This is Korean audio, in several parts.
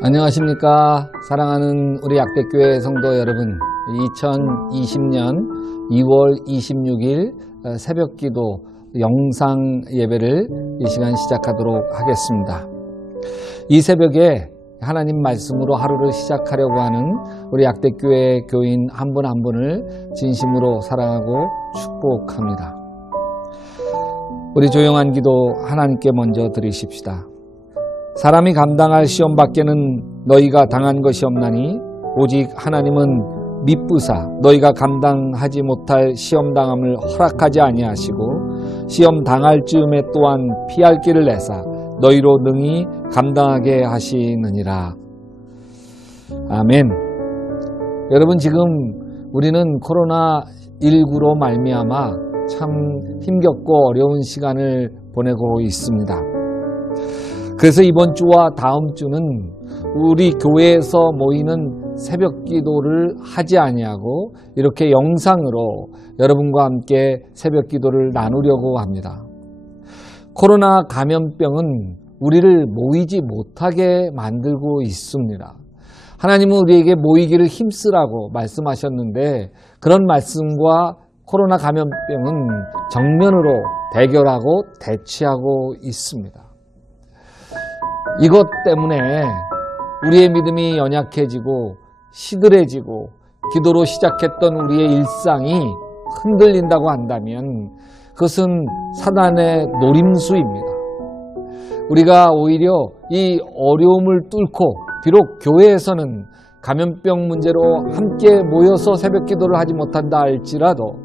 안녕하십니까. 사랑하는 우리 약대교회 성도 여러분, 2020년 2월 26일 새벽기도 영상 예배를 이 시간 시작하도록 하겠습니다. 이 새벽에 하나님 말씀으로 하루를 시작하려고 하는 우리 약대교회 교인 한 분 한 분을 진심으로 사랑하고 축복합니다. 우리 조용한 기도 하나님께 먼저 드리십시다. 사람이 감당할 시험 밖에는 너희가 당한 것이 없나니 오직 하나님은 미쁘사 너희가 감당하지 못할 시험 당함을 허락하지 아니하시고 시험 당할 즈음에 또한 피할 길을 내사 너희로 능히 감당하게 하시느니라. 아멘. 여러분, 지금 우리는 코로나19로 말미암아 참 힘겹고 어려운 시간을 보내고 있습니다. 그래서 이번 주와 다음 주는 우리 교회에서 모이는 새벽 기도를 하지 아니하고 이렇게 영상으로 여러분과 함께 새벽 기도를 나누려고 합니다. 코로나 감염병은 우리를 모이지 못하게 만들고 있습니다. 하나님은 우리에게 모이기를 힘쓰라고 말씀하셨는데 그런 말씀과 코로나 감염병은 정면으로 대결하고 대치하고 있습니다. 이것 때문에 우리의 믿음이 연약해지고 시들해지고 기도로 시작했던 우리의 일상이 흔들린다고 한다면 그것은 사단의 노림수입니다. 우리가 오히려 이 어려움을 뚫고 비록 교회에서는 감염병 문제로 함께 모여서 새벽 기도를 하지 못한다 할지라도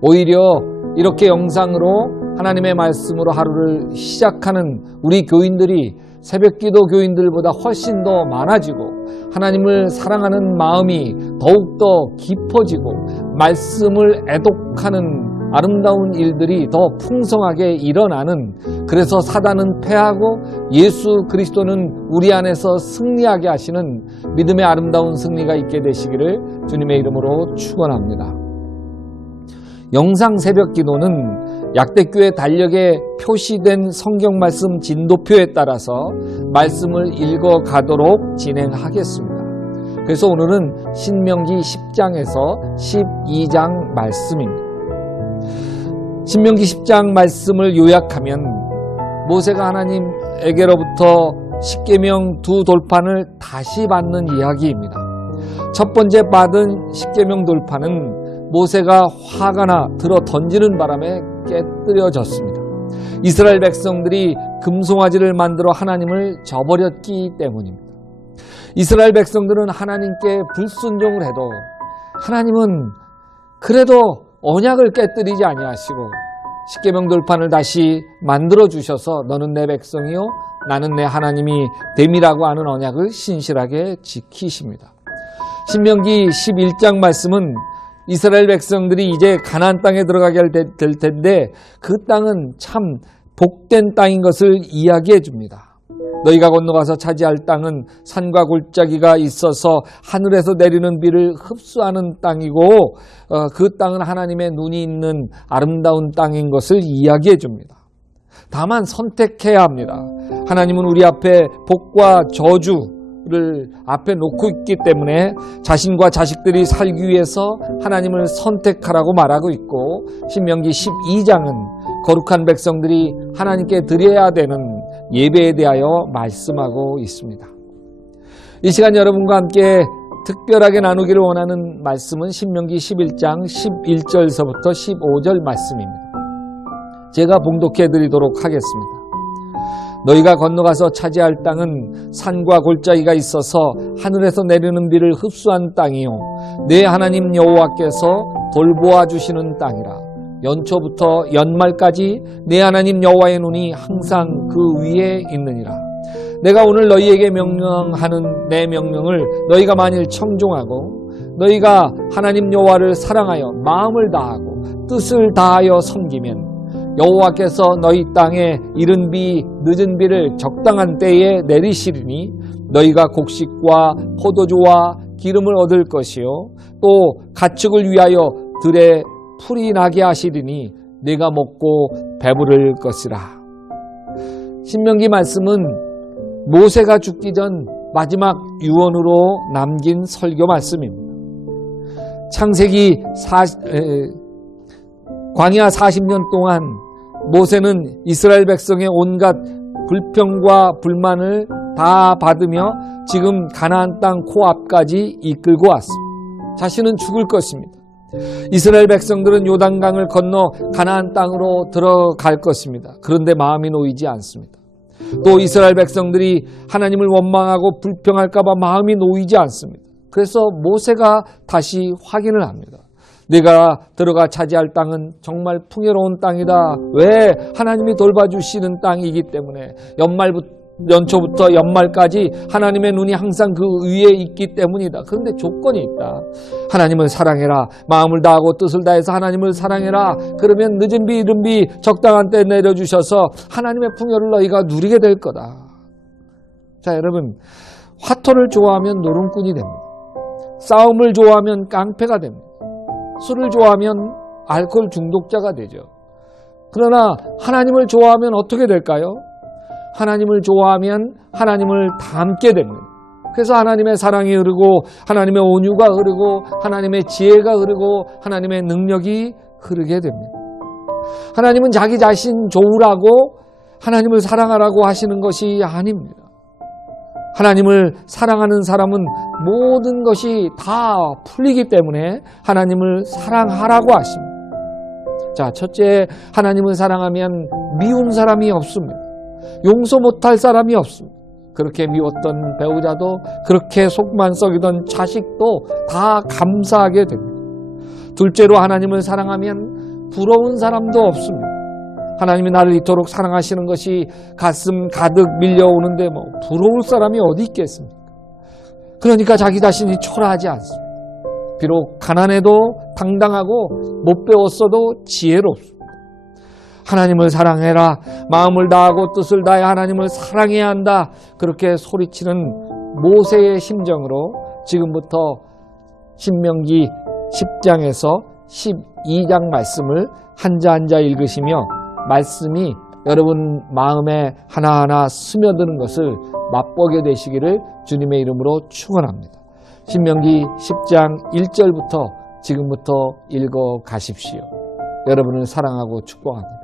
오히려 이렇게 영상으로 하나님의 말씀으로 하루를 시작하는 우리 교인들이 새벽기도 교인들보다 훨씬 더 많아지고 하나님을 사랑하는 마음이 더욱더 깊어지고 말씀을 애독하는 아름다운 일들이 더 풍성하게 일어나는, 그래서 사단은 패하고 예수 그리스도는 우리 안에서 승리하게 하시는 믿음의 아름다운 승리가 있게 되시기를 주님의 이름으로 축원합니다. 영상 새벽기도는 약대교회 달력에 표시된 성경 말씀 진도표에 따라서 말씀을 읽어가도록 진행하겠습니다. 그래서 오늘은 신명기 10장에서 12장 말씀입니다. 신명기 10장 말씀을 요약하면 모세가 하나님에게로부터 십계명 두 돌판을 다시 받는 이야기입니다. 첫 번째 받은 십계명 돌판은 모세가 화가 나 들어 던지는 바람에 깨뜨려졌습니다. 이스라엘 백성들이 금송아지를 만들어 하나님을 저버렸기 때문입니다. 이스라엘 백성들은 하나님께 불순종을 해도 하나님은 그래도 언약을 깨뜨리지 아니하시고 십계명 돌판을 다시 만들어 주셔서 너는 내 백성이요 나는 내 하나님이 됨이라고 하는 언약을 신실하게 지키십니다. 신명기 11장 말씀은 이스라엘 백성들이 이제 가나안 땅에 들어가게 될 텐데 그 땅은 참 복된 땅인 것을 이야기해 줍니다. 너희가 건너가서 차지할 땅은 산과 골짜기가 있어서 하늘에서 내리는 비를 흡수하는 땅이고 그 땅은 하나님의 눈이 있는 아름다운 땅인 것을 이야기해 줍니다. 다만 선택해야 합니다. 하나님은 우리 앞에 복과 저주를 앞에 놓고 있기 때문에 자신과 자식들이 살기 위해서 하나님을 선택하라고 말하고 있고, 신명기 12장은 거룩한 백성들이 하나님께 드려야 되는 예배에 대하여 말씀하고 있습니다. 이 시간 여러분과 함께 특별하게 나누기를 원하는 말씀은 신명기 11장 11절서부터 15절 말씀입니다. 제가 봉독해 드리도록 하겠습니다. 너희가 건너가서 차지할 땅은 산과 골짜기가 있어서 하늘에서 내리는 비를 흡수한 땅이요 내 하나님 여호와께서 돌보아 주시는 땅이라. 연초부터 연말까지 내 하나님 여호와의 눈이 항상 그 위에 있느니라. 내가 오늘 너희에게 명령하는 내 명령을 너희가 만일 청종하고 너희가 하나님 여호와를 사랑하여 마음을 다하고 뜻을 다하여 섬기면 여호와께서 너희 땅에 이른 비 늦은 비를 적당한 때에 내리시리니 너희가 곡식과 포도주와 기름을 얻을 것이요 또 가축을 위하여 들에 풀이 나게 하시리니 네가 먹고 배부를 것이라. 신명기 말씀은 모세가 죽기 전 마지막 유언으로 남긴 설교 말씀입니다. 창세기 광야 40년 동안 모세는 이스라엘 백성의 온갖 불평과 불만을 다 받으며 지금 가나안 땅 코앞까지 이끌고 왔습니다. 자신은 죽을 것입니다. 이스라엘 백성들은 요단강을 건너 가나안 땅으로 들어갈 것입니다. 그런데 마음이 놓이지 않습니다. 또 이스라엘 백성들이 하나님을 원망하고 불평할까 봐 마음이 놓이지 않습니다. 그래서 모세가 다시 확인을 합니다. 내가 들어가 차지할 땅은 정말 풍요로운 땅이다. 왜? 하나님이 돌봐주시는 땅이기 때문에 연초부터 연말까지 하나님의 눈이 항상 그 위에 있기 때문이다. 그런데 조건이 있다. 하나님을 사랑해라. 마음을 다하고 뜻을 다해서 하나님을 사랑해라. 그러면 늦은 비 이른 비 적당한 때 내려주셔서 하나님의 풍요를 너희가 누리게 될 거다. 자, 여러분, 화토를 좋아하면 노름꾼이 됩니다. 싸움을 좋아하면 깡패가 됩니다. 술을 좋아하면 알코올 중독자가 되죠. 그러나 하나님을 좋아하면 어떻게 될까요? 하나님을 좋아하면 하나님을 닮게 됩니다. 그래서 하나님의 사랑이 흐르고 하나님의 온유가 흐르고 하나님의 지혜가 흐르고 하나님의 능력이 흐르게 됩니다. 하나님은 자기 자신 좋으라고 하나님을 사랑하라고 하시는 것이 아닙니다. 하나님을 사랑하는 사람은 모든 것이 다 풀리기 때문에 하나님을 사랑하라고 하십니다. 자, 첫째, 하나님을 사랑하면 미운 사람이 없습니다. 용서 못할 사람이 없습니다. 그렇게 미웠던 배우자도 그렇게 속만 썩이던 자식도 다 감사하게 됩니다. 둘째로 하나님을 사랑하면 부러운 사람도 없습니다. 하나님이 나를 이토록 사랑하시는 것이 가슴 가득 밀려오는데 뭐 부러울 사람이 어디 있겠습니까? 그러니까 자기 자신이 초라하지 않습니다. 비록 가난해도 당당하고 못 배웠어도 지혜롭습니다. 하나님을 사랑해라. 마음을 다하고 뜻을 다해 하나님을 사랑해야 한다. 그렇게 소리치는 모세의 심정으로 지금부터 신명기 10장에서 12장 말씀을 한자 한자 읽으시며 말씀이 여러분 마음에 하나하나 스며드는 것을 맛보게 되시기를 주님의 이름으로 축원합니다. 신명기 10장 1절부터 지금부터 읽어 가십시오. 여러분을 사랑하고 축복합니다.